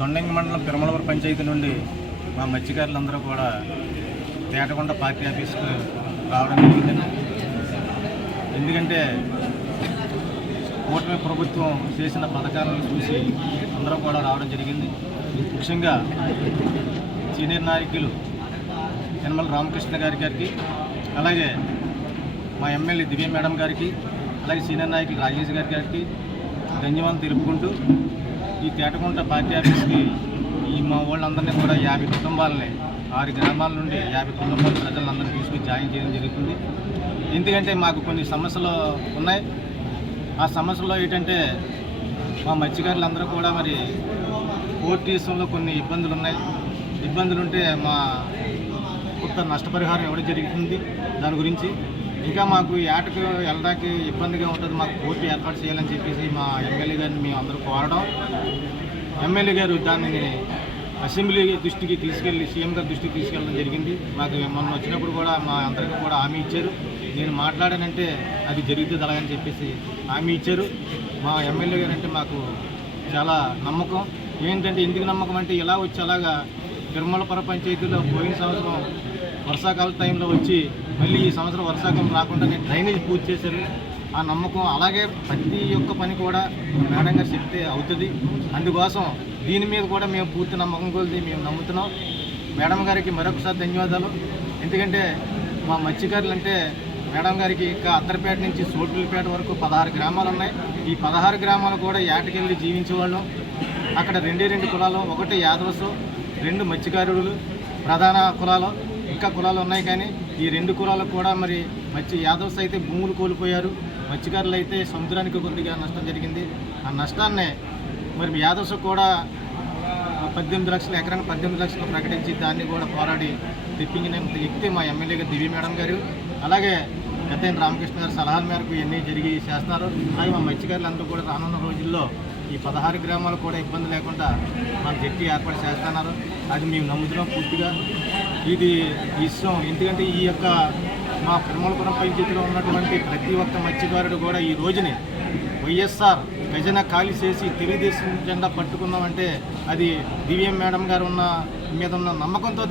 తొండంగి మండలం తిరుమలవరం పంచాయతీ నుండి మా మత్స్యకారులందరూ కూడా తేటకొండ పార్టీ ఆఫీస్కి రావడం జరిగిందండి. ఎందుకంటే కూటమి ప్రభుత్వం చేసిన పథకాలను చూసి అందరూ కూడా రావడం జరిగింది. ముఖ్యంగా సీనియర్ నాయకులు యనమల రామకృష్ణ గారికి అలాగే మా ఎమ్మెల్యే దివ్య మేడం గారికి అలాగే సీనియర్ నాయకులు రాజేష్ గారికి ధన్యవాదాలు తెలుపుకుంటూ ఈ తేటకొండ పార్టీ ఆఫీస్కి మా వాళ్ళందరినీ కూడా 50 కుటుంబాలని 6 గ్రామాల నుండి 50 కుటుంబాల ప్రజలందరినీ తీసుకుని జాయిన్ చేయడం జరుగుతుంది. ఎందుకంటే మాకు కొన్ని సమస్యలు ఉన్నాయి. ఆ సమస్యలో ఏంటంటే మా మత్స్యకారులందరూ కూడా మరి కోర్టు విషయంలో కొన్ని ఇబ్బందులు ఉన్నాయి. ఇబ్బందులు ఉంటే మా కొత్త నష్టపరిహారం ఇవ్వడం జరుగుతుంది. దాని గురించి ఇంకా మాకు ఏటకు వెళ్ళడానికి ఇబ్బందిగా ఉంటుంది, మాకు కోర్టు ఏర్పాటు చేయాలని చెప్పేసి మా ఎమ్మెల్యే గారిని మేము అందరూ కోరడం, ఎమ్మెల్యే గారు దానిని అసెంబ్లీ దృష్టికి తీసుకెళ్ళి సీఎం గారి దృష్టికి తీసుకెళ్ళడం జరిగింది. మాకు మొన్న వచ్చినప్పుడు కూడా మా అందరికీ కూడా హామీ ఇచ్చారు. నేను మాట్లాడానంటే అది జరుగుతుంది అలాగని చెప్పేసి హామీ ఇచ్చారు. మా ఎమ్మెల్యే గారు అంటే మాకు చాలా నమ్మకం. ఏంటంటే ఎందుకు నమ్మకం అంటే ఇలా వచ్చి అలాగా తిరుమలపురం పంచాయతీలో పోయిన సంవత్సరం వర్షాకాల టైంలో వచ్చి మళ్ళీ ఈ సంవత్సరం వర్షాకాలం రాకుండా డ్రైనేజ్ పూర్తి చేశారు. ఆ నమ్మకం అలాగే ప్రతి ఒక్క పని కూడా మేడం గారు చెప్తే అవుతుంది. అందుకోసం దీని మీద కూడా మేము పూర్తి నమ్మకం కొలిది మేము నమ్ముతున్నాం. మేడం గారికి మరొకసారి ధన్యవాదాలు. ఎందుకంటే మా మత్స్యకారులు అంటే మేడం గారికి ఇంకా అత్తరపేట నుంచి సోటులపేట వరకు 16 గ్రామాలు ఉన్నాయి. ఈ 16 గ్రామాలు కూడా ఏటకెళ్ళి జీవించేవాళ్ళం. అక్కడ 2 కులాలు, ఒకటి యాదవసు, 2 మత్స్యకారులు ప్రధాన కులాలు, ఇంకా కులాలు ఉన్నాయి. కానీ ఈ 2 కులాలకు కూడా మరి యాదవ్స్ అయితే భూములు కోల్పోయారు, మత్స్యకారులు అయితే సముద్రానికి కొద్దిగా నష్టం జరిగింది. ఆ నష్టాన్ని మరి యాదవ్స్ కూడా 18 లక్షలు ఎకరానికి 18 లక్షలు ప్రకటించి దాన్ని కూడా పోరాడి తెప్పించిన వ్యక్తి మా ఎమ్మెల్యే గారు దివ్య మేడం గారు. అలాగే పెద్దయిన రామకృష్ణ గారి సలహాల మేరకు ఇవన్నీ జరిగి చేస్తున్నారు. అలాగే మా మత్స్యకారులందరూ కూడా రానున్న రోజుల్లో ఈ 16 గ్రామాలు కూడా ఇబ్బంది లేకుండా మన జట్టి ఏర్పాటు చేస్తున్నారు. అది మేము నమ్ముతున్నాం పూర్తిగా. ఇది ఇష్టం. ఎందుకంటే ఈ యొక్క మా తిరుమలపురం పంచాయతీలో ఉన్నటువంటి ప్రతి ఒక్క మత్స్యకారుడు కూడా ఈ రోజుని వైఎస్ఆర్ ఖజానా ఖాళీ చేసి తెలుగుదేశం జెండా పట్టుకున్నామంటే అది దివ్య మేడం గారు మీద ఉన్న నమ్మకంతో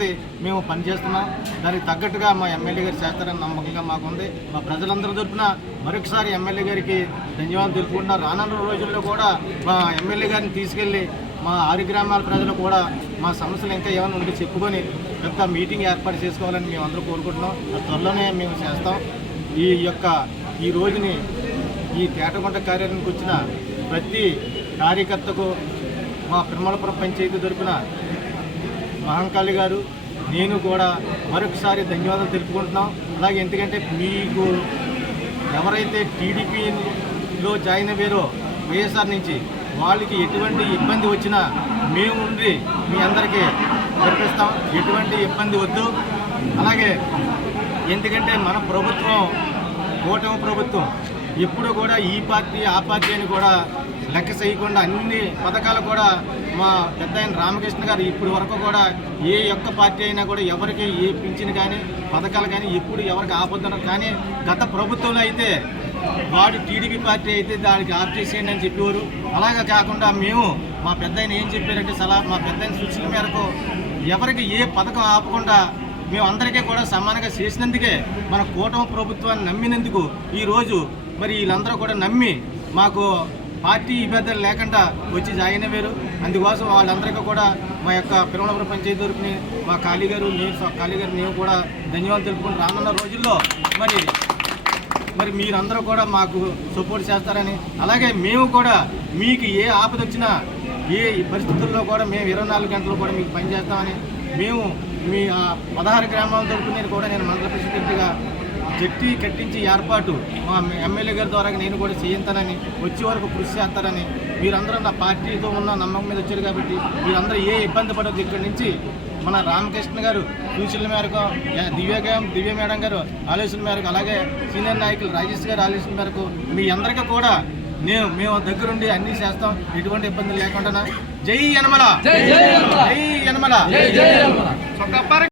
మేము పనిచేస్తున్నాం. దానికి తగ్గట్టుగా మా ఎమ్మెల్యే గారు చేస్తారని నమ్మకంగా మాకుంది. మా ప్రజలందరూ తరపున మరొకసారి ఎమ్మెల్యే గారికి ధన్యవాదాలు తెలుపుకుంటున్నా. రానున్న రోజుల్లో కూడా మా ఎమ్మెల్యే గారిని తీసుకెళ్ళి మా 6 గ్రామాల ప్రజలు కూడా మా సమస్యలు ఇంకా ఏమైనా ఉంటే చెప్పుకొని పెద్ద మీటింగ్ ఏర్పాటు చేసుకోవాలని మేము అందరూ కోరుకుంటున్నాం. త్వరలోనే మేము చేస్తాం. ఈ రోజుని ఈ తేటకొండ కార్యాలయానికి వచ్చిన ప్రతి కార్యకర్తకు మా తిరుమలపురం పంచాయతీ తరపున మహంకాళి గారు నేను కూడా మరొకసారి ధన్యవాదాలు తెలుపుకుంటున్నాం. అలాగే ఎందుకంటే మీకు ఎవరైతే టీడీపీలో జాయిన్ అయ్యారో వైఎస్ఆర్ నుంచి వాళ్ళకి ఎటువంటి ఇబ్బంది వచ్చినా మేము ఉండి మీ అందరికీ జరిపిస్తాం. ఎటువంటి ఇబ్బంది వద్దు. అలాగే ఎందుకంటే మన ప్రభుత్వం కూటమి ప్రభుత్వం ఎప్పుడు కూడా ఈ పార్టీ ఆ పార్టీ అని కూడా లెక్క చేయకుండా అన్ని పథకాలు కూడా మా పెద్దయిన రామకృష్ణ గారు ఇప్పటి వరకు కూడా ఏ ఒక్క పార్టీ అయినా కూడా ఎవరికి ఏ పింఛన్ కానీ పథకాలు కానీ ఎప్పుడు ఎవరికి ఆపొద్దున్నారు. కానీ గత ప్రభుత్వంలో అయితే వాడు టీడీపీ పార్టీ అయితే దానికి ఆఫ్ చేసేయండి అని చెప్పేవారు. అలాగే కాకుండా మేము మా పెద్దయిన ఏం చెప్పారంటే మా పెద్దయిన సూచనల మేరకు ఎవరికి ఏ పథకం ఆపకుండా మేము అందరికీ కూడా సమానంగా చేసినందుకే మన కూటమి ప్రభుత్వాన్ని నమ్మినందుకు ఈరోజు మరి వీళ్ళందరూ కూడా నమ్మి మాకు పార్టీ ఇబ్బందులు లేకుండా వచ్చి జాయిన్ అయ్యారు. అందుకోసం వాళ్ళందరికీ కూడా మా యొక్క తిరుమలపురం పంచాయతీ తరపుని మా కాళీ గారు నేను కూడా ధన్యవాదాలు తెలుపుకుంటూ రానున్న రోజుల్లో మరి మీరందరూ కూడా మాకు సపోర్ట్ చేస్తారని, అలాగే మేము కూడా మీకు ఏ ఆపద వచ్చినా ఏ పరిస్థితుల్లో కూడా మేము 24 గంటలు కూడా మీకు పనిచేస్తామని మేము మీ 16 గ్రామాల తరపున నేను మండల ప్రెసిడెంట్గా జట్టి కట్టించి ఏర్పాటు మా ఎమ్మెల్యే గారి ద్వారా నేను కూడా చేయించానని వచ్చే వరకు కృషి చేస్తారని మీరందరూ నా పార్టీతో ఉన్న నమ్మకం మీద వచ్చారు. కాబట్టి మీరందరూ ఏ ఇబ్బంది పడవద్దు. ఇక్కడి నుంచి మన రామకృష్ణ గారు సూచనల మేరకు దివ్య మేడం గారు ఆలోచన మేరకు అలాగే సీనియర్ నాయకులు రాజేష్ గారు ఆలోచన మేరకు మీ అందరికీ కూడా మేము దగ్గరుండి అన్నీ చేస్తాం. ఎటువంటి ఇబ్బంది లేకుండా. జై యనమల, జై యనమల.